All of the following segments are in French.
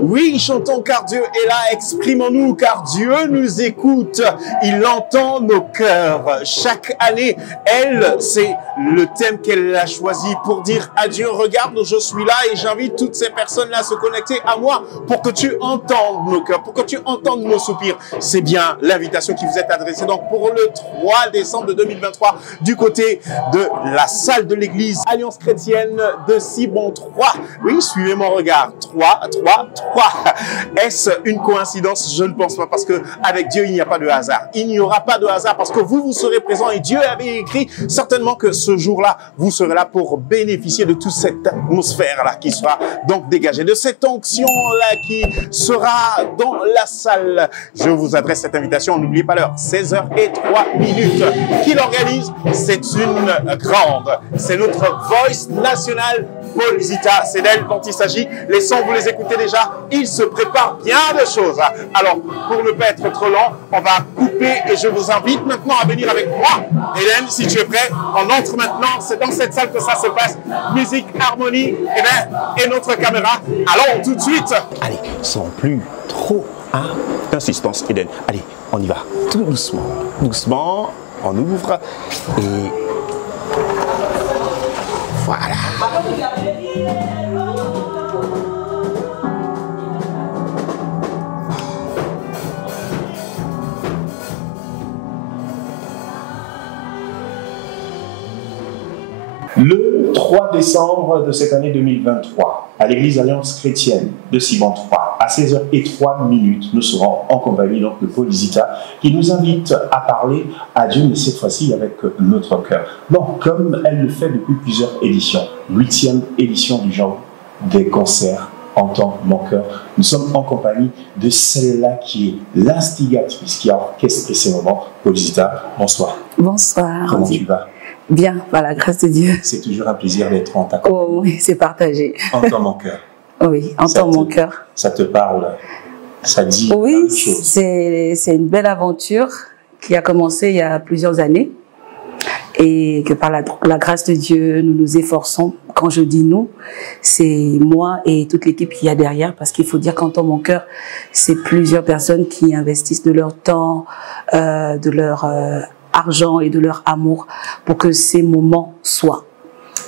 Oui, chantons car Dieu est là, exprimons-nous car Dieu nous écoute, il entend nos cœurs. Chaque année, elle, c'est le thème qu'elle a choisi pour dire à Dieu, regarde, je suis là et j'invite toutes ces personnes-là à se connecter à moi pour que tu entendes nos cœurs, pour que tu entendes nos soupirs. C'est bien l'invitation qui vous est adressée donc pour le 3 décembre de 2023 du côté de la salle de l'église Alliance chrétienne de Cibon 3. Oui, suivez mon regard. 3. Est-ce une coïncidence? Je ne pense pas, parce que avec Dieu, il n'y a pas de hasard. Il n'y aura pas de hasard parce que vous serez présents et Dieu avait écrit certainement que ce jour-là, vous serez là pour bénéficier de toute cette atmosphère-là qui sera donc dégagée, de cette onction-là qui sera dans la salle. Je vous adresse cette invitation, n'oubliez pas l'heure, 16h03. Qui l'organise? C'est une grande. C'est notre Voice national, Paul Zita. C'est d'elle dont il s'agit. Les sons, vous les écoutez déjà. Il se prépare bien de choses. Alors, pour ne pas être trop lent, on va couper et je vous invite maintenant à venir avec moi. Hélène, si tu es prêt, on entre maintenant. C'est dans cette salle que ça se passe. Musique, harmonie, et notre caméra. Allons tout de suite. Allez, sans plus trop d'insistance, Hélène. Allez, on y va. Tout doucement. Doucement, on ouvre et voilà. Le 3 décembre de cette année 2023, à l'église Alliance chrétienne de Cibon 3, à 16h03, nous serons en compagnie donc de Paul Zita, qui nous invite à parler à Dieu, mais cette fois-ci avec notre cœur. Donc, comme elle le fait depuis plusieurs éditions, 8e édition du genre des concerts Entends mon cœur, nous sommes en compagnie de celle-là qui est l'instigatrice, qui a orchestré ces moments. Paul Zita, bonsoir. Bonsoir. Comment tu vas? Bien, par la grâce de Dieu. C'est toujours un plaisir d'être en ta compagnie. Oh oui, c'est partagé. Entends mon cœur. Oui, entends mon cœur. Ça te parle? Ça dit oui, c'est une belle aventure qui a commencé il y a plusieurs années et que par la grâce de Dieu, nous nous efforçons. Quand je dis nous, c'est moi et toute l'équipe qui y a derrière, parce qu'il faut dire qu'Entends mon cœur, c'est plusieurs personnes qui investissent de leur temps, de leur argent et de leur amour pour que ces moments soient.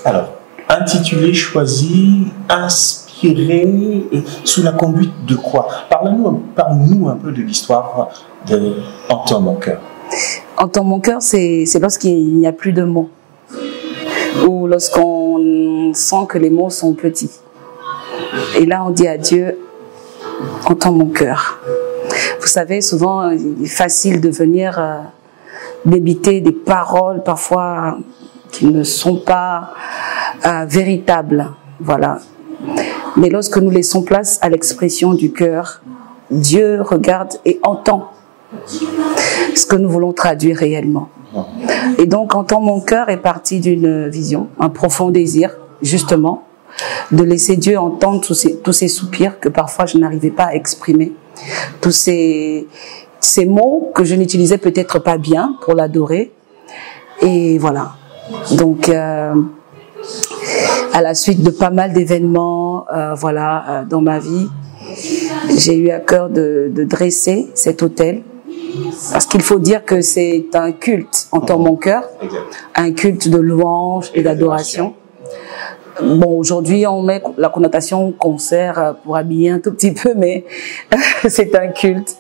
Alors, intitulé, choisi, inspiré, sous la conduite de quoi? Parle-nous un peu de l'histoire de Entends mon cœur. Entends mon cœur, c'est lorsqu'il n'y a plus de mots, ou lorsqu'on sent que les mots sont petits. Et là, on dit à Dieu, entends mon cœur. Vous savez, souvent, il est facile de venir débiter des paroles parfois qui ne sont pas véritables, voilà. Mais lorsque nous laissons place à l'expression du cœur, Dieu regarde et entend ce que nous voulons traduire réellement. Et donc, Entends mon cœur est parti d'une vision, un profond désir, justement, de laisser Dieu entendre tous ces soupirs que parfois je n'arrivais pas à exprimer, tous ces mots que je n'utilisais peut-être pas bien pour l'adorer. Et voilà. Donc, à la suite de pas mal d'événements, dans ma vie, j'ai eu à cœur de dresser cet autel. Parce qu'il faut dire que c'est un culte, Entends mon cœur, un culte de louange et d'adoration. Bon, aujourd'hui, on met la connotation concert pour habiller un tout petit peu, mais c'est un culte.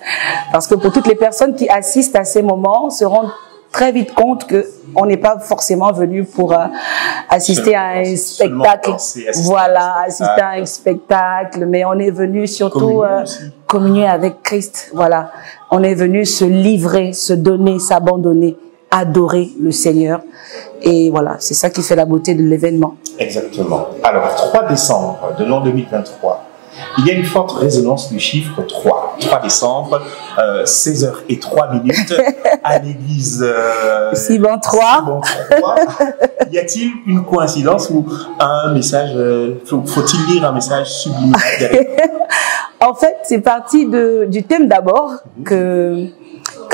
Parce que pour toutes les personnes qui assistent à ces moments, se rendent très vite compte qu'on n'est pas forcément venu pour assister à un spectacle. Voilà, assister à un spectacle, mais on est venu surtout communier avec Christ. Voilà, on est venu se livrer, se donner, s'abandonner, adorer le Seigneur. Et voilà, c'est ça qui fait la beauté de l'événement. Exactement. Alors, 3 décembre de l'an 2023, il y a une forte résonance du chiffre 3. 3 décembre, 16h03 à l'église Cibon 3. Y a-t-il une coïncidence ou un message, faut-il lire un message subliminal derrière? En fait, c'est parti du thème d'abord que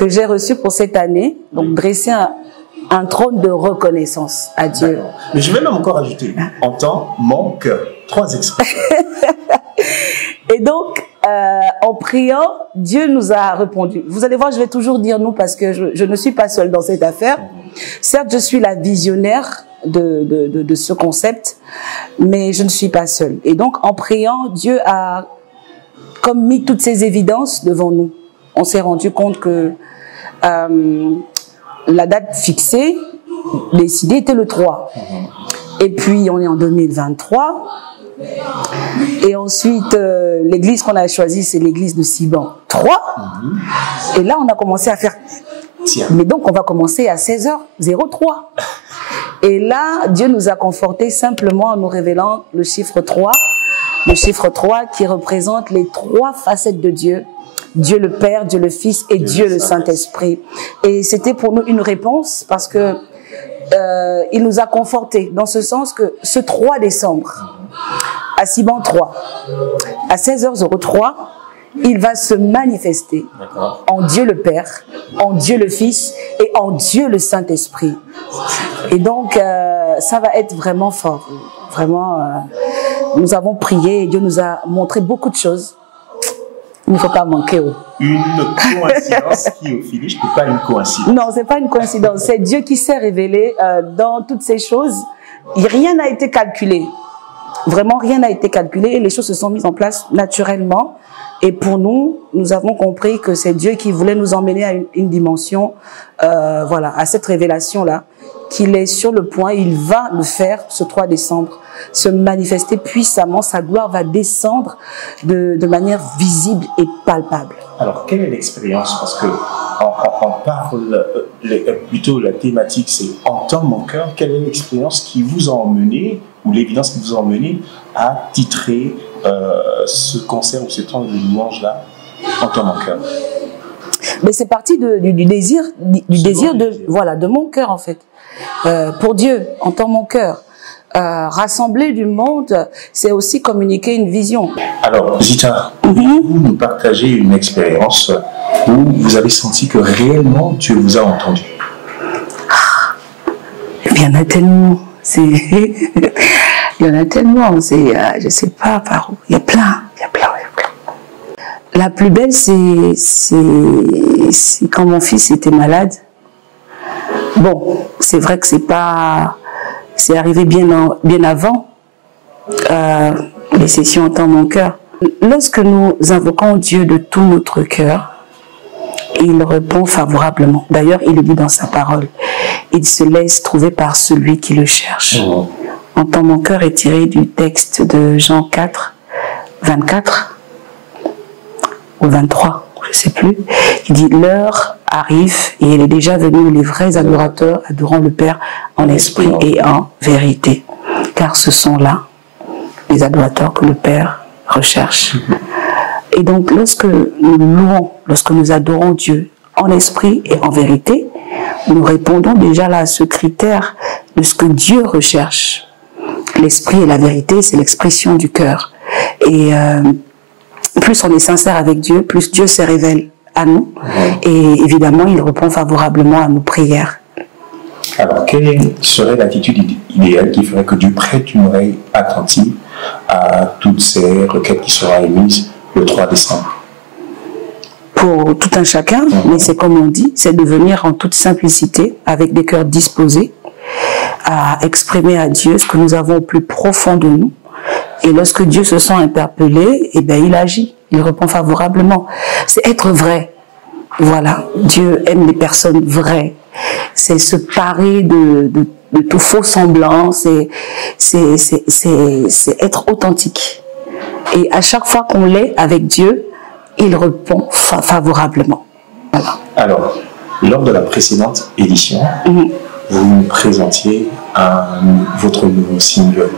j'ai reçu pour cette année, donc dresser un trône de reconnaissance à Dieu. Mais je vais même encore ajouter, Entends mon cœur. 3 expressions. Et donc, en priant, Dieu nous a répondu. Vous allez voir, je vais toujours dire nous parce que je ne suis pas seule dans cette affaire. Certes, je suis la visionnaire de ce concept, mais je ne suis pas seule. Et donc, en priant, Dieu a comme mis toutes ces évidences devant nous. On s'est rendu compte que la date fixée, décidée, était le 3. Et puis, on est en 2023. Et ensuite, l'église qu'on a choisie, c'est l'église de Siban 3. Et là, on a commencé à faire... Mais donc, on va commencer à 16h03. Et là, Dieu nous a confortés simplement en nous révélant le chiffre 3. Le chiffre 3 qui représente les 3 facettes de Dieu. Dieu le Père, Dieu le Fils et Dieu le Saint-Esprit. Et c'était pour nous une réponse parce que il nous a confortés dans ce sens que ce 3 décembre, à Siban 3, à 16h03, il va se manifester en Dieu le Père, en Dieu le Fils et en Dieu le Saint-Esprit. Et donc, ça va être vraiment fort. Vraiment, nous avons prié et Dieu nous a montré beaucoup de choses. Il ne faut pas manquer. Une coïncidence qui, au finish, n'est pas une coïncidence. Non, ce n'est pas une coïncidence. C'est Dieu qui s'est révélé dans toutes ces choses. Rien n'a été calculé. Vraiment, rien n'a été calculé et les choses se sont mises en place naturellement. Et pour nous, nous avons compris que c'est Dieu qui voulait nous emmener à une dimension, voilà, à cette révélation-là, qu'il est sur le point, il va le faire ce 3 décembre, se manifester puissamment, sa gloire va descendre de manière visible et palpable. Alors, quelle est l'expérience? Parce que on parle, plutôt la thématique, c'est « Entends mon cœur ». Quelle est l'expérience qui vous a emmené, ou l'évidence qui vous a emmené à titrer ce concert ou ce temps de louange-là, « Entends mon cœur ». Mais c'est parti du désir, de mon cœur en fait. Pour Dieu, entends mon cœur. Rassembler du monde, c'est aussi communiquer une vision. Alors, Zita, vous nous partagez une expérience où vous avez senti que réellement Dieu vous a entendu. Il y en a tellement. Il y en a tellement. Je ne sais pas par où. Il y a plein. La plus belle, c'est quand mon fils était malade. Bon, c'est vrai que c'est arrivé bien avant les sessions Entends mon cœur. Lorsque nous invoquons Dieu de tout notre cœur, il répond favorablement. D'ailleurs, il le dit dans sa parole. Il se laisse trouver par celui qui le cherche. Entends mon cœur est tiré du texte de Jean 4, 24 ou 23, je ne sais plus. Il dit, l'heure arrive et elle est déjà venue où les vrais adorateurs adorant le Père en esprit et en vérité. Car ce sont là les adorateurs que le Père recherche. Et donc, lorsque nous louons, lorsque nous adorons Dieu en esprit et en vérité, nous répondons déjà là à ce critère de ce que Dieu recherche. L'esprit et la vérité, c'est l'expression du cœur. Et plus on est sincère avec Dieu, plus Dieu se révèle à nous. Et évidemment, il répond favorablement à nos prières. Alors, quelle serait l'attitude idéale qui ferait que Dieu prête une oreille attentive à toutes ces requêtes qui seront émises le 3 décembre? Pour tout un chacun, mais c'est comme on dit, c'est de venir en toute simplicité, avec des cœurs disposés, à exprimer à Dieu ce que nous avons au plus profond de nous. Et lorsque Dieu se sent interpellé, eh bien, il agit, il répond favorablement. C'est être vrai. Voilà, Dieu aime les personnes vraies. C'est se parer de tout faux semblant, c'est être authentique. Et à chaque fois qu'on l'est avec Dieu, il répond favorablement. Voilà. Alors, lors de la précédente édition, vous nous présentiez votre nouveau single.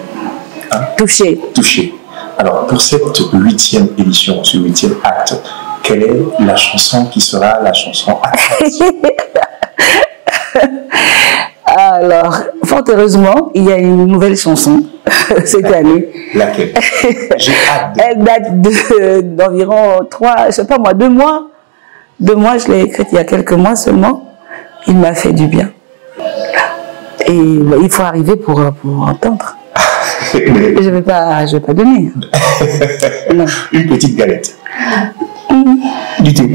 Touché. Touché. Alors, pour cette 8e édition, ce 8e acte, quelle est la chanson qui sera la chanson acte? Alors, fort heureusement, il y a une nouvelle chanson cette année. Laquelle? J'ai hâte. Elle date d'environ 2 mois. 2 mois, je l'ai écrite il y a quelques mois seulement. Il m'a fait du bien. Et il faut arriver pour entendre. Je vais pas donner. Non. Une petite galette. Du tout.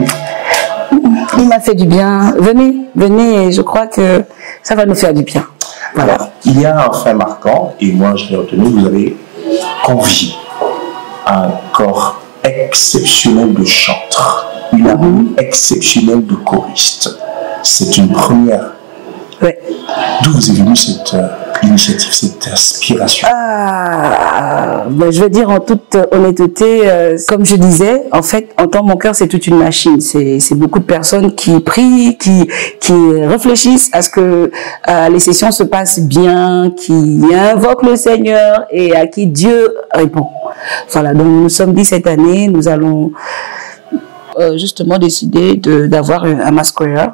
Il m'a fait du bien. Venez, et je crois que ça va nous faire du bien. Voilà. Alors, il y a un fait marquant, et moi je l'ai retenu, vous avez convié un corps exceptionnel de chantres, une armée exceptionnelle de choristes. C'est une première. Ouais. D'où vous est venue cette initiative, cette inspiration? Ben, je veux dire en toute honnêteté, comme je disais, en fait, Entends mon cœur, c'est toute une machine. C'est beaucoup de personnes qui prient, qui réfléchissent à ce que les sessions se passent bien, qui invoquent le Seigneur et à qui Dieu répond. Voilà, donc nous nous sommes dit cette année, nous allons justement décider d'avoir un mass choir.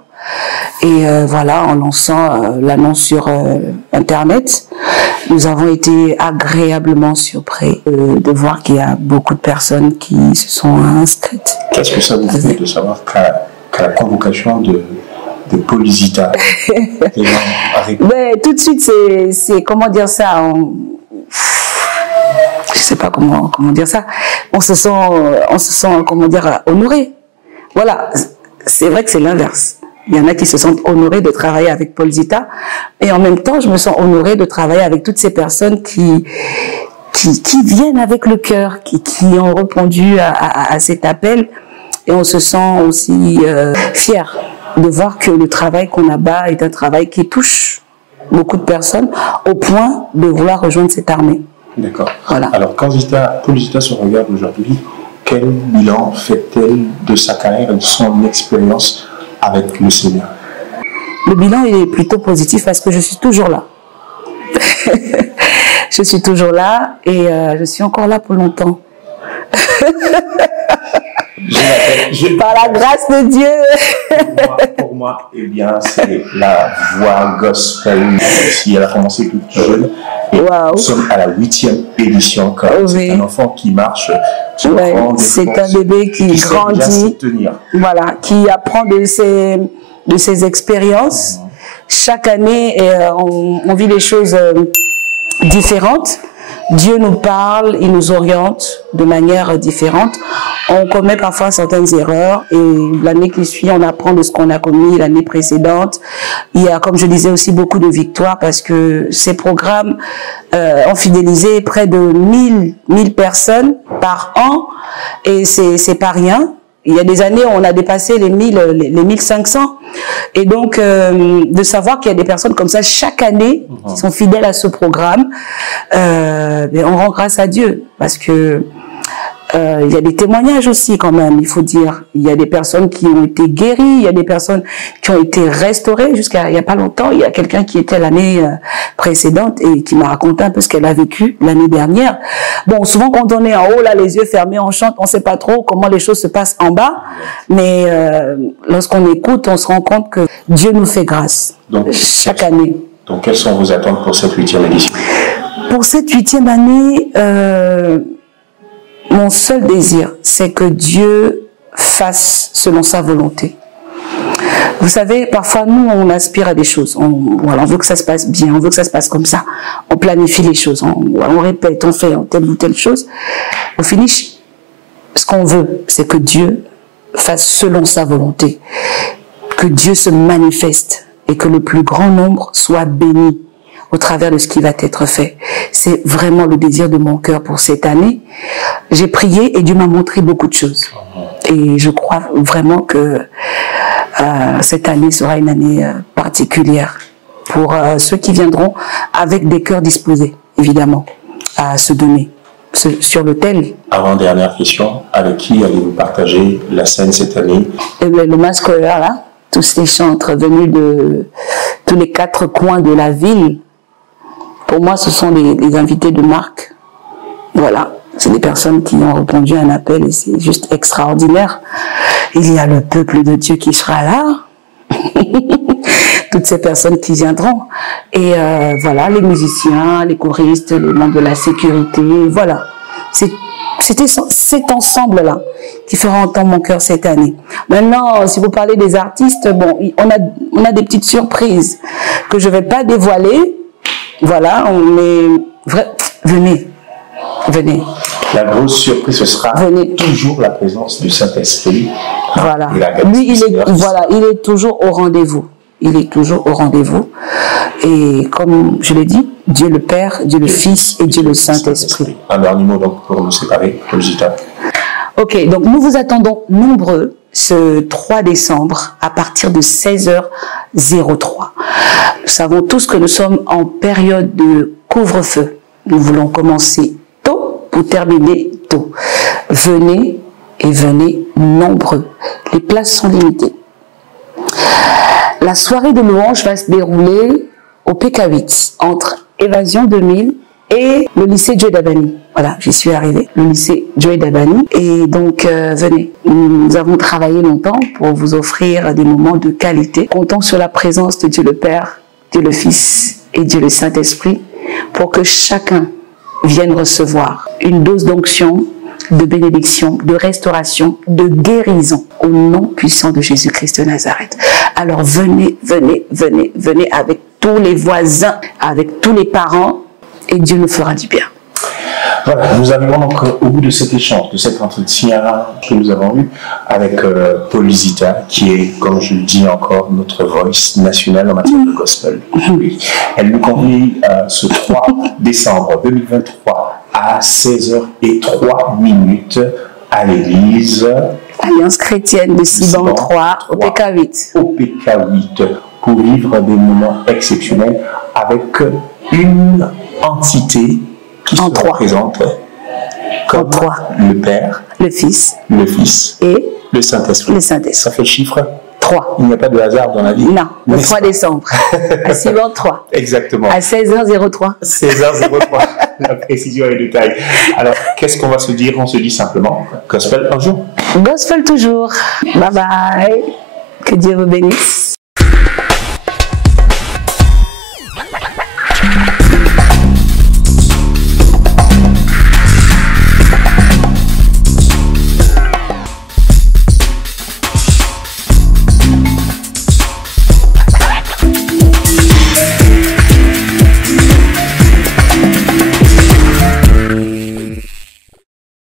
Et voilà, en lançant l'annonce sur Internet, nous avons été agréablement surpris de voir qu'il y a beaucoup de personnes qui se sont inscrites. Qu'est-ce que ça vous fait de savoir qu'à la convocation de Paul Zita, ouais, tout de suite, c'est comment dire ça, je sais pas comment dire ça, on se sent comment dire, honoré. Voilà, c'est vrai que c'est l'inverse. Il y en a qui se sentent honorés de travailler avec Paul Zita, et en même temps, je me sens honorée de travailler avec toutes ces personnes qui viennent avec le cœur, qui ont répondu à cet appel, et on se sent aussi fier de voir que le travail qu'on abat est un travail qui touche beaucoup de personnes au point de vouloir rejoindre cette armée. D'accord. Voilà. Alors, quand Paul Zita se regarde aujourd'hui, quel bilan fait-elle de sa carrière et de son expérience avec le Seigneur? Le bilan il est plutôt positif parce que je suis toujours là. Je suis toujours là et je suis encore là pour longtemps. Par la grâce de Dieu. Pour moi, eh bien, c'est la voix gospel. Si elle a commencé toute jeune. Et wow. Nous sommes à la 8e édition encore. Oui. C'est un enfant qui marche. Ouais, c'est un bébé qui grandit. Voilà, qui apprend de ses expériences. Chaque année, on vit des choses différentes. Dieu nous parle, il nous oriente de manière différente. On commet parfois certaines erreurs et l'année qui suit, on apprend de ce qu'on a commis l'année précédente. Il y a, comme je disais, aussi beaucoup de victoires parce que ces programmes ont fidélisé près de 1000 personnes par an et c'est pas rien. Il y a des années où on a dépassé les 1500. Et donc, de savoir qu'il y a des personnes comme ça chaque année qui sont fidèles à ce programme, on rend grâce à Dieu. Parce que il y a des témoignages aussi quand même, il faut dire. Il y a des personnes qui ont été guéries, il y a des personnes qui ont été restaurées. Jusqu'à il y a pas longtemps, il y a quelqu'un qui était l'année précédente et qui m'a raconté un peu ce qu'elle a vécu l'année dernière. Bon, souvent quand on est en haut, là, les yeux fermés, on chante, on sait pas trop comment les choses se passent en bas. Mais lorsqu'on écoute, on se rend compte que Dieu nous fait grâce chaque année. Donc, quelles sont vos attentes pour cette 8e édition? Pour cette 8e année, mon seul désir, c'est que Dieu fasse selon sa volonté. Vous savez, parfois, nous, on aspire à des choses. On veut que ça se passe bien, on veut que ça se passe comme ça. On planifie les choses, on répète, on fait telle ou telle chose. Au finish, ce qu'on veut, c'est que Dieu fasse selon sa volonté. Que Dieu se manifeste et que le plus grand nombre soit béni au travers de ce qui va être fait. C'est vraiment le désir de mon cœur pour cette année. J'ai prié et Dieu m'a montré beaucoup de choses. Et je crois vraiment que cette année sera une année particulière pour ceux qui viendront avec des cœurs disposés, évidemment, à se donner sur l'autel. Avant-dernière question, avec qui allez-vous partager la scène cette année? Le mass choir, là, tous les chantres venus de tous les 4 coins de la ville. Pour moi, ce sont les invités de marque. Voilà, c'est des personnes qui ont répondu à un appel et c'est juste extraordinaire. Il y a le peuple de Dieu qui sera là. Toutes ces personnes qui viendront. Et voilà, les musiciens, les choristes, les membres de la sécurité. Voilà, c'était cet ensemble-là qui fera entendre mon cœur cette année. Maintenant, si vous parlez des artistes, bon, on a des petites surprises que je vais pas dévoiler. Voilà, venez, venez. La grosse surprise, ce sera Venez. toujours la présence du Saint-Esprit. Voilà. Et la Lui, il est toujours au rendez-vous. Il est toujours au rendez-vous. Et comme je l'ai dit, Dieu le Père, Dieu le Fils et Dieu le Saint-Esprit. Un dernier mot donc pour nous séparer, Brigitte. Ok, donc nous vous attendons nombreux ce 3 décembre à partir de 16h03. Nous savons tous que nous sommes en période de couvre-feu. Nous voulons commencer tôt pour terminer tôt. Venez et venez nombreux. Les places sont limitées. La soirée de louange va se dérouler au PK8 entre Évasion 2000 et le lycée Joey Dabani. Voilà, j'y suis arrivée, le lycée Joey Dabani. Et donc, venez. Nous avons travaillé longtemps pour vous offrir des moments de qualité. Comptons sur la présence de Dieu le Père, Dieu le Fils et Dieu le Saint-Esprit pour que chacun vienne recevoir une dose d'onction, de bénédiction, de restauration, de guérison au nom puissant de Jésus-Christ de Nazareth. Alors venez, venez, venez, venez avec tous les voisins, avec tous les parents et Dieu nous fera du bien. Voilà, nous arrivons donc au bout de cet échange, de cet entretien que nous avons eu avec Paul Zita, qui est, comme je le dis encore, notre voice nationale en matière de gospel. Elle nous convie ce 3 décembre 2023 à 16h03 à l'église Alliance chrétienne de Siban 3 au PK8. Au PK8 pour vivre des moments exceptionnels avec une entité qui se représente comme le Père, le Fils et le Saint-Esprit. Ça fait chiffre 3. Il n'y a pas de hasard dans la vie. Non, le 3 décembre. À Siban 3. Exactement. À 16h03. 16h03. La précision et le détail. Alors, qu'est-ce qu'on va se dire? On se dit simplement Gospel un jour. Gospel toujours. Bye bye. Que Dieu vous bénisse.